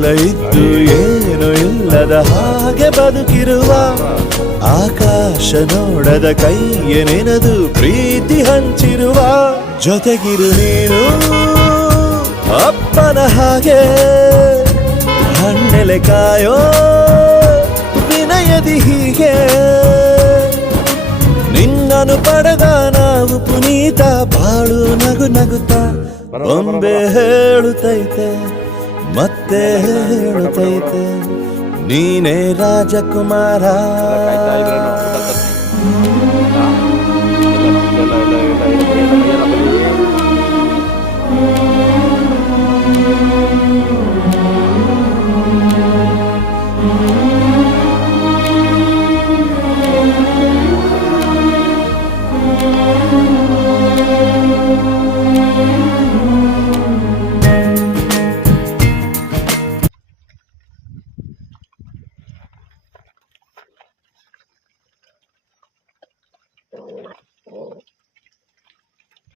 ಎಲ್ಲ ಇದ್ದು ಏನು ಇಲ್ಲದ ಹಾಗೆ ಬದುಕಿರುವ ಆಕಾಶ ನೋಡದ ಕೈಯ ನೆನೆದು ಪ್ರೀತಿ ಹಂಚಿರುವ ಜೊತೆಗಿರು ನೀನು ಅಪ್ಪನ ಹಾಗೆ ಹಣ್ಣೆಲೆ ಕಾಯೋ ವಿನಯದಿ ಹೀಗೆ ನಿನ್ನನು ಪಡೆದ ನಾವು ಪುನೀತ ಬಾಳು ನಗು ನಗುತ್ತಾ ಬೊಂಬೆ ಹೇಳುತ್ತೈತೆ ಮತ್ತೆ ಹೇಳುತ್ತೈತೆ ನೀನೇ ರಾಜಕುಮಾರ.